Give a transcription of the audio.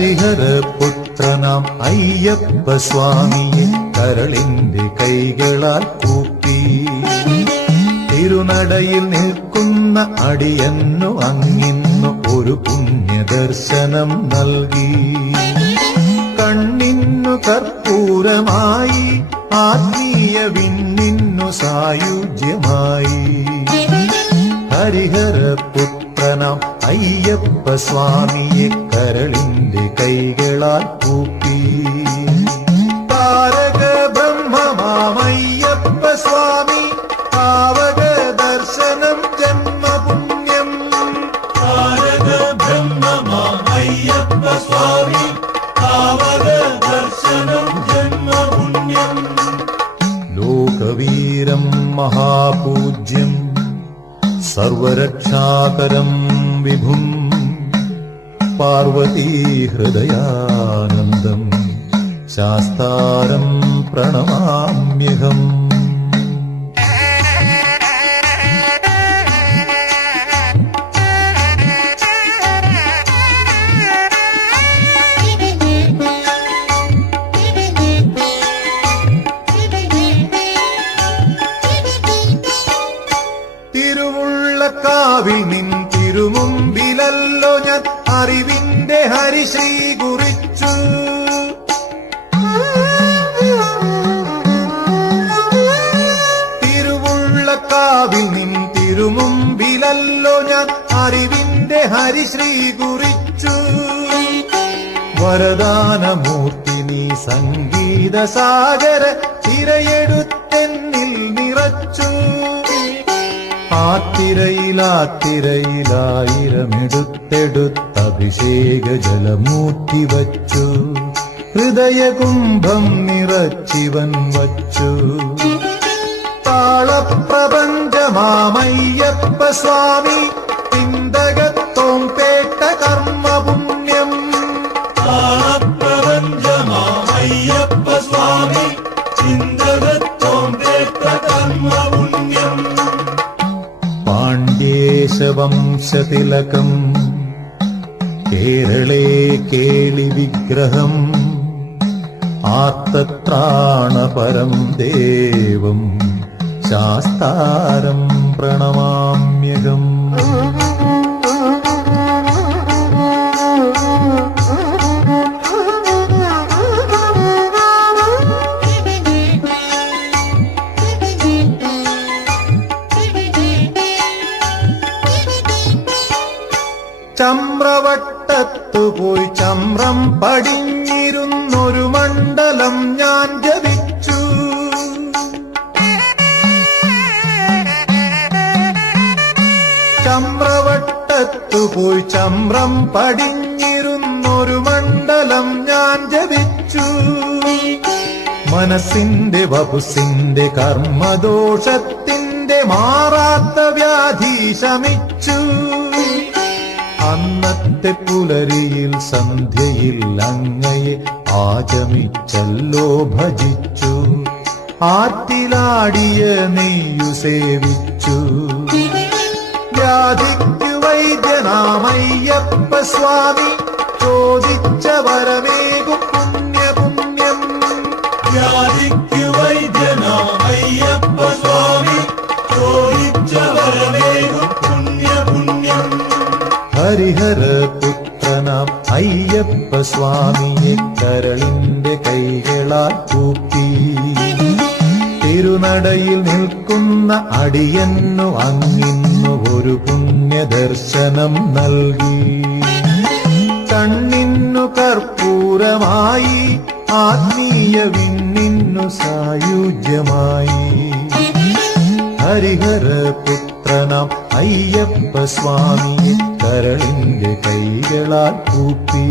ഹരിഹരപുത്രനാം അയ്യപ്പ സ്വാമിയെ കരളിന്റെ കൈകളാൽ കൂപ്പി. തിരുനടയിൽ നിൽക്കുന്ന അടിയെന്നു അങ്ങിന്നു ഒരു പുണ്യ ദർശനം നൽകി. കണ്ണിന്നു കർപ്പൂരമായി ആത്മീയ വിണ്ണിന്നു സായുജ്യമായി. ഹരിഹരപുത്രനാം അയ്യപ്പ സ്വാമിയെ കരളിന്റെ കൈകളാൽ കൂപ്പി താരക ബ്രഹ്മമാമയ്യപ്പ സ്വാമി പാവക ദർശനം ജന്മപുണ്യം. താരക ബ്രഹ്മമാമയ്യപ്പ സ്വാമി പാവക ദർശനം ജന്മപുണ്യം. ലോകവീരം മഹാപൂജ്യം സർവരക്ഷാകരം വിഭും പാർവതീഹൃദയാനന്ദം ശാസ്താരം പ്രണമാമ്യഹം. അറിവിന്റെ ഹരിശ്രീ കുറിച്ചു. തിരുവുള്ളക്കാവിൽ നിൻ തിരുമുമ്പിലല്ലോ ഞാൻ അറിവിന്റെ ഹരിശ്രീ കുറിച്ചു. വരദാനമൂർത്തി നീ സംഗീത സാഗര തിരയെടുത്തെന്നിൽ നിറച്ചു. ആത്തിരയിലാത്തിരയിലായിരമെടുത്തെടുത്തഭിഷേക ജലമൂക്കി വച്ചു ഹൃദയകുംഭം നിറച്ചിവൻ വച്ചു. താളപ്രപഞ്ചമാമയ്യപ്പ സ്വാമി പാണ്ഡ്യേശവംശതിലകം കേരളേ കേളി വിഗ്രഹം. ആർത്തത്രാണപരം ദേവം. ശാസ്താരം പ്രണമാമ്യകം ചമ്രവട്ടത്തു പോയി ചമ്രം പടിഞ്ഞിരുന്നൊരു മണ്ഡലം ഞാൻ ജപിച്ചു. ചമ്രവട്ടത്തു പോയി ചമ്രം പടിഞ്ഞിരുന്നൊരു മണ്ഡലം ഞാൻ ജപിച്ചു. മനസ്സിന്റെ വപുസിന്റെ കർമ്മദോഷത്തിന്റെ മാറാത്ത വ്യാധി ശമിച്ചു. പുലരിയിൽ സന്ധ്യയിൽ അങ്ങയെ ആചമിച്ചല്ലോ ഭജിച്ചു. ആറ്റിലാടിയ നെയ്യു സേവിച്ചു. വ്യാധിക്കു വൈദ്യനാമയ്യപ്പ സ്വാമി ചോദിച്ച വരമേകു പുണ്യ പുണ്യം വ്യാധിക്കു അയ്യപ്പ സ്വാമിയെ കരളിന്റെ കൈകളാൽ കൂപ്പി തിരുനടയിൽ നിൽക്കുന്ന അടിയന്നു അങ്ങിന്നു ഒരു പുണ്യദർശനം നൽകി. കണ്ണിന്നു കർപ്പൂരമായി ആത്മീയ വിണ്ണിന്നു സായുജ്യമായി. ഹരിഹരപുത്രനാം അയ്യപ്പ സ്വാമി കൈകളാൽ കൂപ്പി.